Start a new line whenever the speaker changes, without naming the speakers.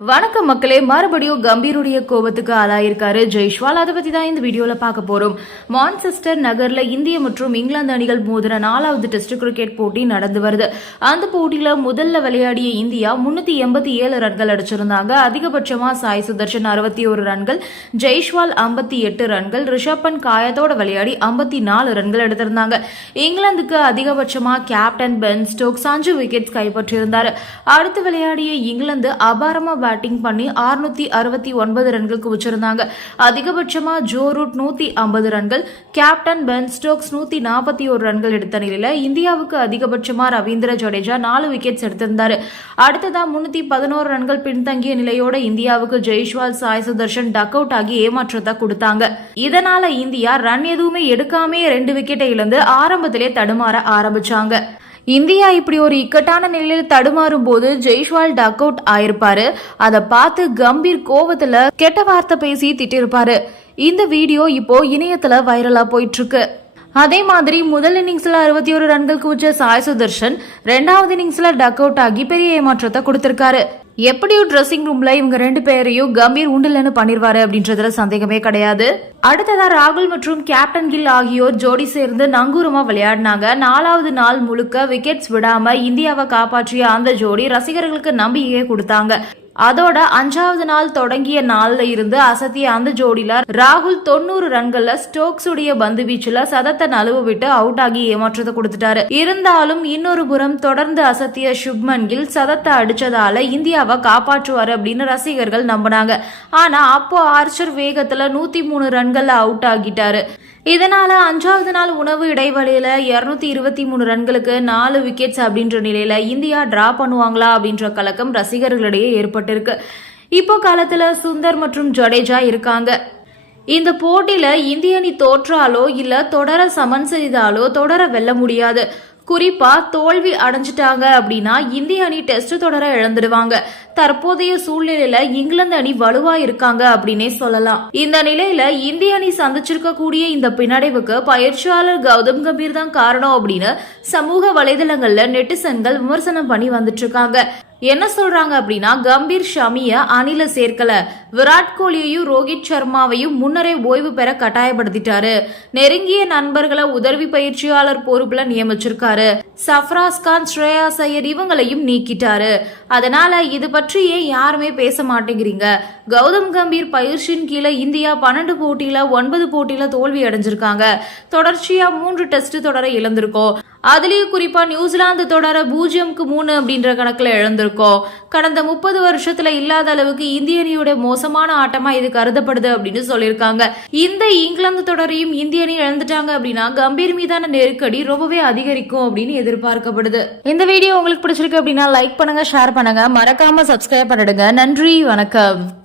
வணக்கம் மக்களே. மறுபடியும் கம்பீருடைய கோபத்துக்கு ஆளாயிருக்காரு ஜெய்ஷ்வால் அதை பத்தி தான் இந்த வீடியோல பார்க்க போறோம். மான்செஸ்டர் நகர்ல இந்திய மற்றும் இங்கிலாந்து அணிகள் மோதின நாலாவது டெஸ்ட் கிரிக்கெட் போட்டி நடந்து வருது. அந்த போட்டியில முதல்ல விளையாடிய இந்தியா முன்னூத்தி எண்பத்தி ஏழு ரன்கள் அடிச்சிருந்தாங்க. அதிகபட்சமா சாய் சுதர்ஷன் அறுபத்தி ஒரு ரன்கள் ஜெய்ஷ்வால் ஐம்பத்தி எட்டு ரன்கள் ரிஷப் பண்ட் காயத்தோட விளையாடி ஐம்பத்தி நாலு ரன்கள் எடுத்திருந்தாங்க. இங்கிலாந்துக்கு அதிகபட்சமா கேப்டன் பென் ஸ்டோக்ஸ் அஞ்சு விக்கெட்ஸ் கைப்பற்றியிருந்தாரு. அடுத்து விளையாடிய இங்கிலாந்து அபாரமா பேட்டிங் பண்ணி 669 அறுபத்தி ஒன்பது ரன்களுக்கு வச்சிருந்தாங்க. அதிகபட்சமா ஜோ ரூட் நூத்தி ஐம்பது ரன்கள் கேப்டன் பென் ஸ்டோக்ஸ் நூத்தி நாற்பத்தி ஒரு ரன்கள் எடுத்த நிலையில இந்தியாவுக்கு அதிகபட்சமா ரவீந்திர ஜடேஜா நாலு விக்கெட்ஸ் எடுத்திருந்தாரு. அடுத்ததா முன்னூத்தி பதினோரு ரன்கள் பின்தங்கிய நிலையோட இந்தியாவுக்கு ஜெய்ஷ்வால் சாய் சுதர்ஷன் டக் அவுட் ஆகி ஏமாற்றத்தை கொடுத்தாங்க. இதனால இந்தியா ரன் எதுவுமே எடுக்காமே ரெண்டு விக்கெட்டை இழந்து ஆரம்பத்திலே தடுமாற ஆரம்பிச்சாங்க. இந்தியா இப்படி ஒரு இக்கட்டான நிலையில் தடுமாறும் போது ஜெய்ஷ்வால் டக் அவுட் ஆயிருப்பாரு. அதை பார்த்து கம்பீர் கோவத்துல கெட்ட வார்த்தை பேசி திட்டிருப்பாரு. இந்த வீடியோ இப்போ இணையத்துல வைரலா போயிட்டு இருக்கு அதே மாதிரி முதல் இன்னிங்ஸ்ல அறுபத்தி ஒரு ரன்கள் குவிச்ச சாய் சுதர்ஷன் ரெண்டாவது இன்னிங்ஸ்ல டக் அவுட் ஆகி பெரிய ஏமாற்றத்தை கொடுத்திருக்காரு. எப்படியும் ட்ரெஸ்ஸிங் ரூம்ல இவங்க ரெண்டு பேரையும் கம்பீர் உண்டில்லன்னு பண்ணிருவாரு அப்படின்றதுல சந்தேகமே கிடையாது. அடுத்ததா ராகுல் மற்றும் கேப்டன் கில் ஆகியோர் ஜோடி சேர்ந்து நங்கூரமா விளையாடினாங்க. நாலாவது நாள் முழுக்க விக்கெட்ஸ் விடாம இந்தியாவை காப்பாற்றிய அந்த ஜோடி ரசிகர்களுக்கு நம்பிக்கையை கொடுத்தாங்க. அதோட அஞ்சாவது நாள் தொடங்கிய நாள்ல இருந்து அசத்திய அந்த ஜோடியில ராகுல் தொண்ணூறு ரன்கள்ல ஸ்டோக்ஸ் உடைய பந்து வீச்சுல சதத்தை நழுவு விட்டு அவுட் ஆகி ஏமாற்றத்தை கொடுத்துட்டாரு. இருந்தாலும் இன்னொரு புறம் தொடர்ந்து அசத்திய சுப்மன் கில் சதத்தை அடிச்சதால இந்தியாவை காப்பாற்றுவாரு அப்படின்னு ரசிகர்கள் நம்பினாங்க. ஆனா அப்போ ஆர்ச்சர் வேகத்துல நூத்தி மூணு ரன்கள்ல அவுட் ஆகிட்டாரு. இதனால அஞ்சாவது நாள் உணவு இடைவெளியில இருநூத்தி இருபத்தி மூணு ரன்களுக்கு நாலு விக்கெட்ஸ் அப்படின்ற நிலையில இந்தியா டிரா பண்ணுவாங்களா அப்படின்ற கலக்கம் ரசிகர்களிடையே ஏற்பட்டிருக்கு இப்போ காலத்துல சுந்தர் மற்றும் ஜடேஜா இருக்காங்க. இந்த போட்டியில இந்திய அணி தோற்றாலோ இல்ல தொடர சமன் செய்தாலோ தொடர வெல்ல முடியாது. குறிப்பா தோல்வி அடைஞ்சிட்டாங்க அப்படின்னா இந்திய அணி டெஸ்ட் தொடர இழந்துடுவாங்க. தற்போதைய சூழ்நிலையில இங்கிலாந்து அணி வலுவா இருக்காங்க அப்படின்னே சொல்லலாம். இந்த நிலையில இந்திய அணி சந்திச்சிருக்க கூடிய இந்த பின்னடைவுக்கு பயிற்சியாளர் கௌதம் கம்பீர் தான் காரணம் அப்படின்னு சமூக வலைதளங்கள்ல நெட்டிசன்கள் விமர்சனம் பண்ணி வந்துட்டு இருக்காங்க என்ன சொல்றாங்க அப்படின்னா கம்பீர் ஷமிய அணில சேர்க்கல. விராட் கோலியையும் ரோஹித் சர்மாவையும் முன்னரே ஓய்வு பெற கட்டாயப்படுத்திட்டாரு. நெருங்கிய நண்பர்களை உதவி பயிற்சியாளர் பொறுப்புல நியமிச்சிருக்காரு. சஃப்ராஸ் கான் ஸ்ரேயா சையர் இவங்களையும் நீக்கிட்டாரு. அதனால இது பற்றி ஏன் யாருமே பேச மாட்டேங்கிறீங்க. கௌதம் கம்பீர் பயிற்சியின் கீழே இந்தியா பன்னெண்டு போட்டியில ஒன்பது போட்டியில தோல்வி அடைஞ்சிருக்காங்க. தொடர்ச்சியா மூன்று டெஸ்ட் தொடரை இழந்திருக்கோம். அதுலேயும் குறிப்பாக நியூசிலாந்து தொடர பூஜ்ஜியம்க்கு மூணு அப்படின்ற கணக்கில் இழந்திருக்கோம் கடந்த முப்பது வருஷத்துல இல்லாத அளவுக்கு இந்திய அணியோட மோசமான ஆட்டமா இது கருதப்படுது அப்படின்னு சொல்லியிருக்காங்க. இந்த இங்கிலாந்து தொடரையும் இந்திய அணி இழந்துட்டாங்க அப்படின்னா கம்பீர் மீதான நெருக்கடி ரொம்பவே அதிகரிக்கும் அப்படின்னு எதிர்பார்க்கப்படுது. இந்த வீடியோ உங்களுக்கு பிடிச்சிருக்கு அப்படின்னா லைக் பண்ணுங்க ஷேர் பண்ணுங்க. மறக்காம சப்ஸ்கிரைப் பண்ணிடுங்க. நன்றி வணக்கம்.